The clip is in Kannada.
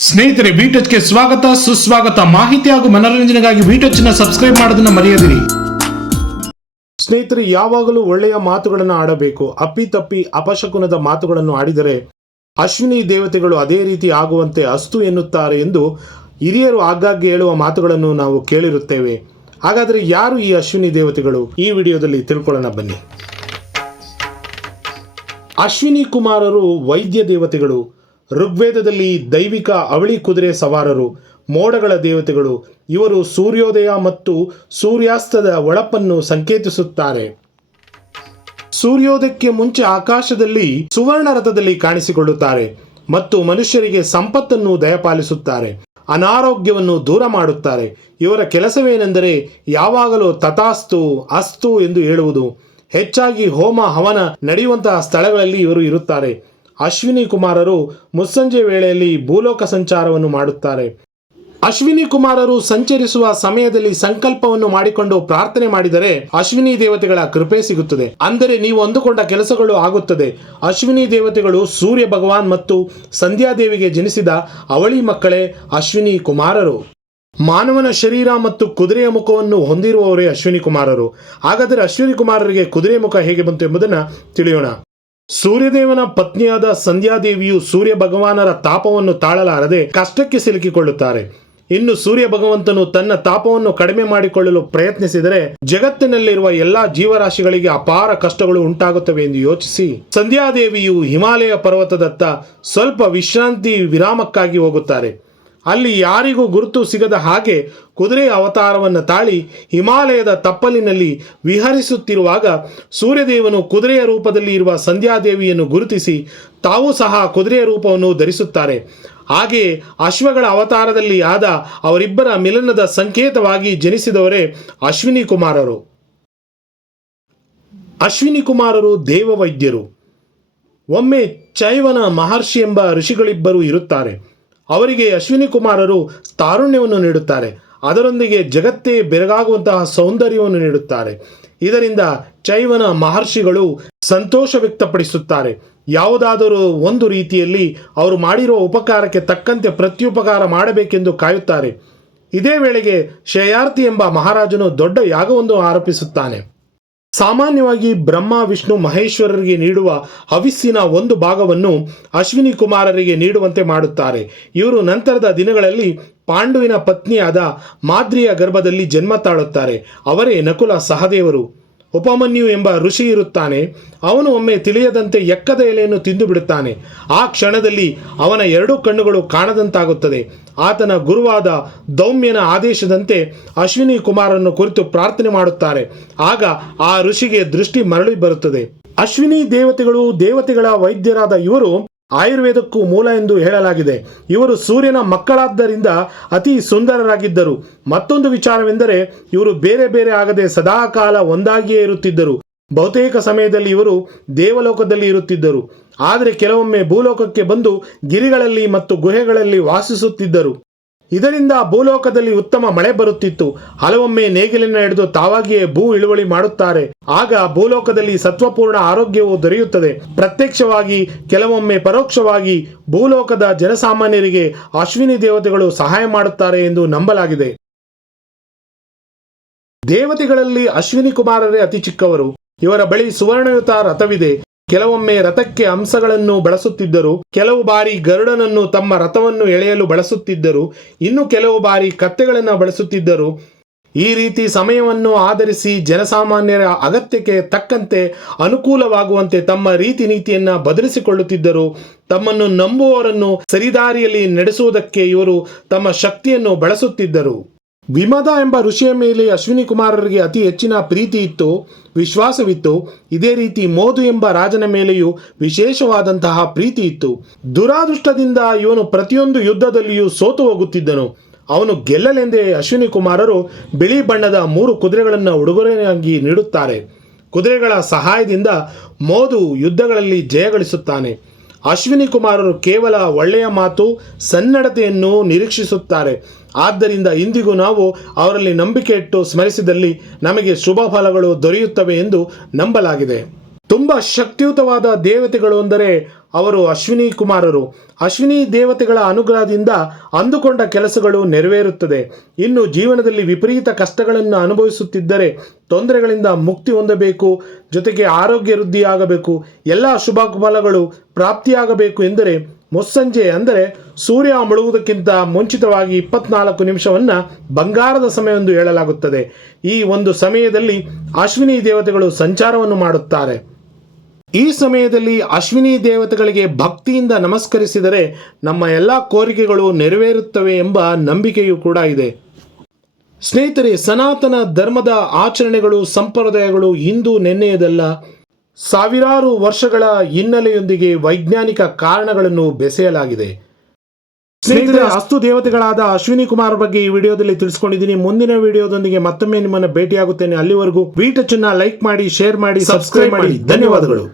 ಸ್ನೇಹಿತರೆ, ವಿಟಚ್ಗೆ ಸ್ವಾಗತ ಸುಸ್ವಾಗತ. ಮಾಹಿತಿ ಹಾಗೂ ಮನೋರಂಜನೆಗಾಗಿ ವಿಟಚ್ನ ಸಬ್ಸ್ಕ್ರೈಬ್ ಮಾಡೋದನ್ನ ಮರೆಯದಿರಿ. ಸ್ನೇಹಿತರೆ, ಯಾವಾಗಲೂ ಒಳ್ಳೆಯ ಮಾತುಗಳನ್ನು ಆಡಬೇಕು. ಅಪ್ಪಿತಪ್ಪಿ ಅಪಶಕುನದ ಮಾತುಗಳನ್ನು ಆಡಿದರೆ ಅಶ್ವಿನಿ ದೇವತೆಗಳು ಅದೇ ರೀತಿ ಆಗುವಂತೆ ಅಸ್ತು ಎನ್ನುತ್ತಾರೆ ಎಂದು ಹಿರಿಯರು ಆಗಾಗ್ಗೆ ಹೇಳುವ ಮಾತುಗಳನ್ನು ನಾವು ಕೇಳಿರುತ್ತೇವೆ. ಹಾಗಾದರೆ ಯಾರು ಈ ಅಶ್ವಿನಿ ದೇವತೆಗಳು? ಈ ವಿಡಿಯೋದಲ್ಲಿ ತಿಳ್ಕೊಳ್ಳೋಣ ಬನ್ನಿ. ಅಶ್ವಿನಿ ಕುಮಾರರು ವೈದ್ಯ ದೇವತೆಗಳು. ಋಗ್ವೇದದಲ್ಲಿ ದೈವಿಕ ಅವಳಿ ಕುದುರೆ ಸವಾರರು, ಮೋಡಗಳ ದೇವತೆಗಳು. ಇವರು ಸೂರ್ಯೋದಯ ಮತ್ತು ಸೂರ್ಯಾಸ್ತದ ಹೊಳಪನ್ನು ಸಂಕೇತಿಸುತ್ತಾರೆ. ಸೂರ್ಯೋದಯಕ್ಕೆ ಮುಂಚೆ ಆಕಾಶದಲ್ಲಿ ಸುವರ್ಣ ರಥದಲ್ಲಿ ಕಾಣಿಸಿಕೊಳ್ಳುತ್ತಾರೆ ಮತ್ತು ಮನುಷ್ಯರಿಗೆ ಸಂಪತ್ತನ್ನು ದಯಪಾಲಿಸುತ್ತಾರೆ, ಅನಾರೋಗ್ಯವನ್ನು ದೂರ ಮಾಡುತ್ತಾರೆ. ಇವರ ಕೆಲಸವೇನೆಂದರೆ ಯಾವಾಗಲೂ ತಥಾಸ್ತು ಅಸ್ತು ಎಂದು ಹೇಳುವುದು. ಹೆಚ್ಚಾಗಿ ಹೋಮ ಹವನ ನಡೆಯುವಂತಹ ಸ್ಥಳಗಳಲ್ಲಿ ಇವರು ಇರುತ್ತಾರೆ. ಅಶ್ವಿನಿ ಕುಮಾರರು ಮುಸ್ಸಂಜೆ ವೇಳೆಯಲ್ಲಿ ಭೂಲೋಕ ಸಂಚಾರವನ್ನು ಮಾಡುತ್ತಾರೆ. ಅಶ್ವಿನಿ ಕುಮಾರರು ಸಂಚರಿಸುವ ಸಮಯದಲ್ಲಿ ಸಂಕಲ್ಪವನ್ನು ಮಾಡಿಕೊಂಡು ಪ್ರಾರ್ಥನೆ ಮಾಡಿದರೆ ಅಶ್ವಿನಿ ದೇವತೆಗಳ ಕೃಪೆ ಸಿಗುತ್ತದೆ. ಅಂದರೆ ನೀವು ಅಂದುಕೊಂಡ ಕೆಲಸಗಳು ಆಗುತ್ತದೆ. ಅಶ್ವಿನಿ ದೇವತೆಗಳು ಸೂರ್ಯ ಭಗವಾನ್ ಮತ್ತು ಸಂಧ್ಯಾದೇವಿಗೆ ಜನಿಸಿದ ಅವಳಿ ಮಕ್ಕಳೇ ಅಶ್ವಿನಿ ಕುಮಾರರು. ಮಾನವನ ಶರೀರ ಮತ್ತು ಕುದುರೆಯ ಮುಖವನ್ನು ಹೊಂದಿರುವವರೇ ಅಶ್ವಿನಿ ಕುಮಾರರು. ಹಾಗಾದರೆ ಅಶ್ವಿನಿ ಕುಮಾರರಿಗೆ ಕುದುರೆ ಮುಖ ಹೇಗೆ ಬಂತು ಎಂಬುದನ್ನು ತಿಳಿಯೋಣ. ಸೂರ್ಯದೇವನ ಪತ್ನಿಯಾದ ಸಂಧ್ಯಾದೇವಿಯು ಸೂರ್ಯ ಭಗವಾನರ ತಾಪವನ್ನು ತಾಳಲಾರದೆ ಕಷ್ಟಕ್ಕೆ ಸಿಲುಕಿಕೊಳ್ಳುತ್ತಾರೆ. ಇನ್ನು ಸೂರ್ಯ ಭಗವಂತನು ತನ್ನ ತಾಪವನ್ನು ಕಡಿಮೆ ಮಾಡಿಕೊಳ್ಳಲು ಪ್ರಯತ್ನಿಸಿದರೆ ಜಗತ್ತಿನಲ್ಲಿರುವ ಎಲ್ಲಾ ಜೀವರಾಶಿಗಳಿಗೆ ಅಪಾರ ಕಷ್ಟಗಳು ಉಂಟಾಗುತ್ತವೆ ಎಂದು ಯೋಚಿಸಿ ಸಂಧ್ಯಾದೇವಿಯು ಹಿಮಾಲಯ ಪರ್ವತದತ್ತ ಸ್ವಲ್ಪ ವಿಶ್ರಾಂತಿ ವಿರಾಮಕ್ಕಾಗಿ ಹೋಗುತ್ತಾರೆ. ಅಲ್ಲಿ ಯಾರಿಗೂ ಗುರುತು ಸಿಗದ ಹಾಗೆ ಕುದುರೆಯ ಅವತಾರವನ್ನು ತಾಳಿ ಹಿಮಾಲಯದ ತಪ್ಪಲಿನಲ್ಲಿ ವಿಹರಿಸುತ್ತಿರುವಾಗ ಸೂರ್ಯದೇವನು ಕುದುರೆಯ ರೂಪದಲ್ಲಿ ಇರುವ ಸಂಧ್ಯಾದೇವಿಯನ್ನು ಗುರುತಿಸಿ ತಾವೂ ಸಹ ಕುದುರೆಯ ರೂಪವನ್ನು ಧರಿಸುತ್ತಾರೆ. ಹಾಗೆಯೇ ಅಶ್ವಗಳ ಅವತಾರದಲ್ಲಿ ಆದ ಅವರಿಬ್ಬರ ಮಿಲನದ ಸಂಕೇತವಾಗಿ ಜನಿಸಿದವರೇ ಅಶ್ವಿನಿ ಕುಮಾರರು. ಅಶ್ವಿನಿ ಕುಮಾರರು ದೇವವೈದ್ಯರು. ಒಮ್ಮೆ ಚೈವನ ಮಹರ್ಷಿ ಎಂಬ ಋಷಿಗಳಿಬ್ಬರು ಇರುತ್ತಾರೆ. ಅವರಿಗೆ ಅಶ್ವಿನಿ ಕುಮಾರರು ತಾರುಣ್ಯವನ್ನು ನೀಡುತ್ತಾರೆ. ಅದರೊಂದಿಗೆ ಜಗತ್ತೇ ಬೆರಗಾಗುವಂತಹ ಸೌಂದರ್ಯವನ್ನು ನೀಡುತ್ತಾರೆ. ಇದರಿಂದ ಚೈವನ ಮಹರ್ಷಿಗಳು ಸಂತೋಷ ವ್ಯಕ್ತಪಡಿಸುತ್ತಾರೆ. ಯಾವುದಾದರೂ ಒಂದು ರೀತಿಯಲ್ಲಿ ಅವರು ಮಾಡಿರುವ ಉಪಕಾರಕ್ಕೆ ತಕ್ಕಂತೆ ಪ್ರತ್ಯುಪಕಾರ ಮಾಡಬೇಕೆಂದು ಕಾಯುತ್ತಾರೆ. ಇದೇ ವೇಳೆಗೆ ಶ್ರೇಯಾರ್ಥಿ ಎಂಬ ಮಹಾರಾಜನು ದೊಡ್ಡ ಯಾಗವನ್ನು ಆರೋಪಿಸುತ್ತಾನೆ. ಸಾಮಾನ್ಯವಾಗಿ ಬ್ರಹ್ಮ ವಿಷ್ಣು ಮಹೇಶ್ವರರಿಗೆ ನೀಡುವ ಹವಿಸ್ಸಿನ ಒಂದು ಭಾಗವನ್ನು ಅಶ್ವಿನಿ ಕುಮಾರರಿಗೆ ನೀಡುವಂತೆ ಮಾಡುತ್ತಾರೆ. ಇವರು ನಂತರದ ದಿನಗಳಲ್ಲಿ ಪಾಂಡುವಿನ ಪತ್ನಿಯಾದ ಮಾದ್ರಿಯ ಗರ್ಭದಲ್ಲಿ ಜನ್ಮ ತಾಳುತ್ತಾರೆ. ಅವರೇ ನಕುಲ ಸಹದೇವರು. ಉಪಮನ್ಯು ಎಂಬ ಋಷಿ ಇರುತ್ತಾನೆ. ಅವನು ಒಮ್ಮೆ ತಿಳಿಯದಂತೆ ಎಕ್ಕದ ಎಲೆಯನ್ನು ತಿಂದು ಬಿಡುತ್ತಾನೆ. ಆ ಕ್ಷಣದಲ್ಲಿ ಅವನ ಎರಡೂ ಕಣ್ಣುಗಳು ಕಾಣದಂತಾಗುತ್ತದೆ. ಆತನ ಗುರುವಾದ ದೌಮ್ಯನ ಆದೇಶದಂತೆ ಅಶ್ವಿನಿ ಕುಮಾರನ್ನು ಕುರಿತು ಪ್ರಾರ್ಥನೆ ಮಾಡುತ್ತಾರೆ. ಆಗ ಆ ಋಷಿಗೆ ದೃಷ್ಟಿ ಮರಳಿ ಬರುತ್ತದೆ. ಅಶ್ವಿನಿ ದೇವತೆಗಳು ದೇವತೆಗಳ ವೈದ್ಯರಾದ ಇವರು ಆಯುರ್ವೇದಕ್ಕೂ ಮೂಲ ಎಂದು ಹೇಳಲಾಗಿದೆ. ಇವರು ಸೂರ್ಯನ ಮಕ್ಕಳಾದ್ದರಿಂದ ಅತಿ ಸುಂದರರಾಗಿದ್ದರು. ಮತ್ತೊಂದು ವಿಚಾರವೆಂದರೆ ಇವರು ಬೇರೆ ಬೇರೆ ಆಗದೆ ಸದಾಕಾಲ ಒಂದಾಗಿಯೇ ಇರುತ್ತಿದ್ದರು. ಬಹುತೇಕ ಸಮಯದಲ್ಲಿ ಇವರು ದೇವಲೋಕದಲ್ಲಿ ಇರುತ್ತಿದ್ದರು. ಆದರೆ ಕೆಲವೊಮ್ಮೆ ಭೂಲೋಕಕ್ಕೆ ಬಂದು ಗಿರಿಗಳಲ್ಲಿ ಮತ್ತು ಗುಹೆಗಳಲ್ಲಿ ವಾಸಿಸುತ್ತಿದ್ದರು. ಇದರಿಂದ ಭೂಲೋಕದಲ್ಲಿ ಉತ್ತಮ ಮಳೆ ಬರುತ್ತಿತ್ತು. ಹಲವೊಮ್ಮೆ ನೇಗಿಲನ್ನು ಹಿಡಿದು ತಾವಾಗಿಯೇ ಭೂ ಇಳುವಳಿ ಮಾಡುತ್ತಾರೆ. ಆಗ ಭೂಲೋಕದಲ್ಲಿ ಸತ್ವಪೂರ್ಣ ಆರೋಗ್ಯವು ದೊರೆಯುತ್ತದೆ. ಪ್ರತ್ಯಕ್ಷವಾಗಿ ಕೆಲವೊಮ್ಮೆ ಪರೋಕ್ಷವಾಗಿ ಭೂಲೋಕದ ಜನಸಾಮಾನ್ಯರಿಗೆ ಅಶ್ವಿನಿ ದೇವತೆಗಳು ಸಹಾಯ ಮಾಡುತ್ತಾರೆ ಎಂದು ನಂಬಲಾಗಿದೆ. ದೇವತೆಗಳಲ್ಲಿ ಅಶ್ವಿನಿ ಕುಮಾರರೇ ಅತಿ ಚಿಕ್ಕವರು. ಇವರ ಬಳಿ ಸುವರ್ಣಯುತ ರಥವಿದೆ. ಕೆಲವೊಮ್ಮೆ ರಥಕ್ಕೆ ಹಂಸಗಳನ್ನು ಬಳಸುತ್ತಿದ್ದರು. ಕೆಲವು ಬಾರಿ ಗರುಡನನ್ನು ತಮ್ಮ ರಥವನ್ನು ಎಳೆಯಲು ಬಳಸುತ್ತಿದ್ದರು. ಇನ್ನು ಕೆಲವು ಬಾರಿ ಕತ್ತೆಗಳನ್ನು ಬಳಸುತ್ತಿದ್ದರು. ಈ ರೀತಿ ಸಮಯವನ್ನು ಆಧರಿಸಿ ಜನಸಾಮಾನ್ಯರ ಅಗತ್ಯಕ್ಕೆ ತಕ್ಕಂತೆ ಅನುಕೂಲವಾಗುವಂತೆ ತಮ್ಮ ರೀತಿ ನೀತಿಯನ್ನು ಬದಲಿಸಿಕೊಳ್ಳುತ್ತಿದ್ದರು. ತಮ್ಮನ್ನು ನಂಬುವವರನ್ನು ಸರಿದಾರಿಯಲ್ಲಿ ನಡೆಸುವುದಕ್ಕೆ ಇವರು ತಮ್ಮ ಶಕ್ತಿಯನ್ನು ಬಳಸುತ್ತಿದ್ದರು. ವಿಮದ ಎಂಬ ಋಷಿಯ ಮೇಲೆ ಅಶ್ವಿನಿ ಕುಮಾರರಿಗೆ ಅತಿ ಹೆಚ್ಚಿನ ಪ್ರೀತಿ ಇತ್ತು, ವಿಶ್ವಾಸವಿತ್ತು. ಇದೇ ರೀತಿ ಮೋದು ಎಂಬ ರಾಜನ ಮೇಲೆಯೂ ವಿಶೇಷವಾದಂತಹ ಪ್ರೀತಿ ಇತ್ತು. ದುರಾದೃಷ್ಟದಿಂದ ಇವನು ಪ್ರತಿಯೊಂದು ಯುದ್ಧದಲ್ಲಿಯೂ ಸೋತು ಹೋಗುತ್ತಿದ್ದನು. ಅವನು ಗೆಲ್ಲಲೆಂದೇ ಅಶ್ವಿನಿ ಕುಮಾರರು ಬಿಳಿ ಬಣ್ಣದ 3 ಕುದುರೆಗಳನ್ನು ಉಡುಗೊರೆಯಾಗಿ ನೀಡುತ್ತಾರೆ. ಕುದುರೆಗಳ ಸಹಾಯದಿಂದ ಮೋದು ಯುದ್ಧಗಳಲ್ಲಿ ಜಯಗಳಿಸುತ್ತಾನೆ. ಅಶ್ವಿನಿ ಕುಮಾರರು ಕೇವಲ ಒಳ್ಳೆಯ ಮಾತು ಸನ್ನಡತೆಯನ್ನು ನಿರೀಕ್ಷಿಸುತ್ತಾರೆ. ಆದ್ದರಿಂದ ಇಂದಿಗೂ ನಾವು ಅವರಲ್ಲಿ ನಂಬಿಕೆ ಇಟ್ಟು ಸ್ಮರಿಸಿದಲ್ಲಿ ನಮಗೆ ಶುಭ ಫಲಗಳು ದೊರೆಯುತ್ತವೆ ಎಂದು ನಂಬಲಾಗಿದೆ. ತುಂಬ ಶಕ್ತಿಯುತವಾದ ದೇವತೆಗಳು ಅಂದರೆ ಅವರು ಅಶ್ವಿನಿ ಕುಮಾರರು. ಅಶ್ವಿನಿ ದೇವತೆಗಳ ಅನುಗ್ರಹದಿಂದ ಅಂದುಕೊಂಡ ಕೆಲಸಗಳು ನೆರವೇರುತ್ತದೆ. ಇನ್ನು ಜೀವನದಲ್ಲಿ ವಿಪರೀತ ಕಷ್ಟಗಳನ್ನು ಅನುಭವಿಸುತ್ತಿದ್ದರೆ ತೊಂದರೆಗಳಿಂದ ಮುಕ್ತಿ ಹೊಂದಬೇಕು, ಜೊತೆಗೆ ಆರೋಗ್ಯ ವೃದ್ಧಿಯಾಗಬೇಕು, ಎಲ್ಲ ಶುಭ ಫಲಗಳು ಪ್ರಾಪ್ತಿಯಾಗಬೇಕು ಎಂದರೆ ಮುಸ್ಸಂಜೆ ಅಂದರೆ ಸೂರ್ಯ ಮುಳುಗುವುದಕ್ಕಿಂತ ಮುಂಚಿತವಾಗಿ 24 ನಿಮಿಷವನ್ನು ಬಂಗಾರದ ಸಮಯವೆಂದು ಹೇಳಲಾಗುತ್ತದೆ. ಈ ಒಂದು ಸಮಯದಲ್ಲಿ ಅಶ್ವಿನಿ ದೇವತೆಗಳು ಸಂಚಾರವನ್ನು ಮಾಡುತ್ತಾರೆ. ಈ ಸಮಯದಲ್ಲಿ ಅಶ್ವಿನಿ ದೇವತೆಗಳಿಗೆ ಭಕ್ತಿಯಿಂದ ನಮಸ್ಕರಿಸಿದರೆ ನಮ್ಮ ಎಲ್ಲ ಕೋರಿಕೆಗಳು ನೆರವೇರುತ್ತವೆ ಎಂಬ ನಂಬಿಕೆಯೂ ಕೂಡ ಇದೆ. ಸ್ನೇಹಿತರೆ, ಸನಾತನ ಧರ್ಮದ ಆಚರಣೆಗಳು, ಸಂಪ್ರದಾಯಗಳು ಇಂದು ನೆನ್ನೆಯದಲ್ಲ. ಸಾವಿರಾರು ವರ್ಷಗಳ ಹಿನ್ನೆಲೆಯೊಂದಿಗೆ ವೈಜ್ಞಾನಿಕ ಕಾರಣಗಳನ್ನು ಬೆಸೆಯಲಾಗಿದೆ. ಸ್ನೇಹಿತರೆ, ಅಸ್ತು ದೇವತೆಗಳಾದ ಅಶ್ವಿನಿ ಕುಮಾರ್ ಬಗ್ಗೆ ಈ ವಿಡಿಯೋದಲ್ಲಿ ತಿಳಿಸ್ಕೊಂಡಿದ್ದೀನಿ. ಮುಂದಿನ ವಿಡಿಯೋದೊಂದಿಗೆ ಮತ್ತೊಮ್ಮೆ ನಿಮ್ಮನ್ನು ಭೇಟಿಯಾಗುತ್ತೇನೆ. ಅಲ್ಲಿವರೆಗೂ ವಿ ಟಚ್ ಅನ್ನು ಲೈಕ್ ಮಾಡಿ, ಶೇರ್ ಮಾಡಿ, ಸಬ್ಸ್ಕ್ರೈಬ್ ಮಾಡಿ. ಧನ್ಯವಾದಗಳು.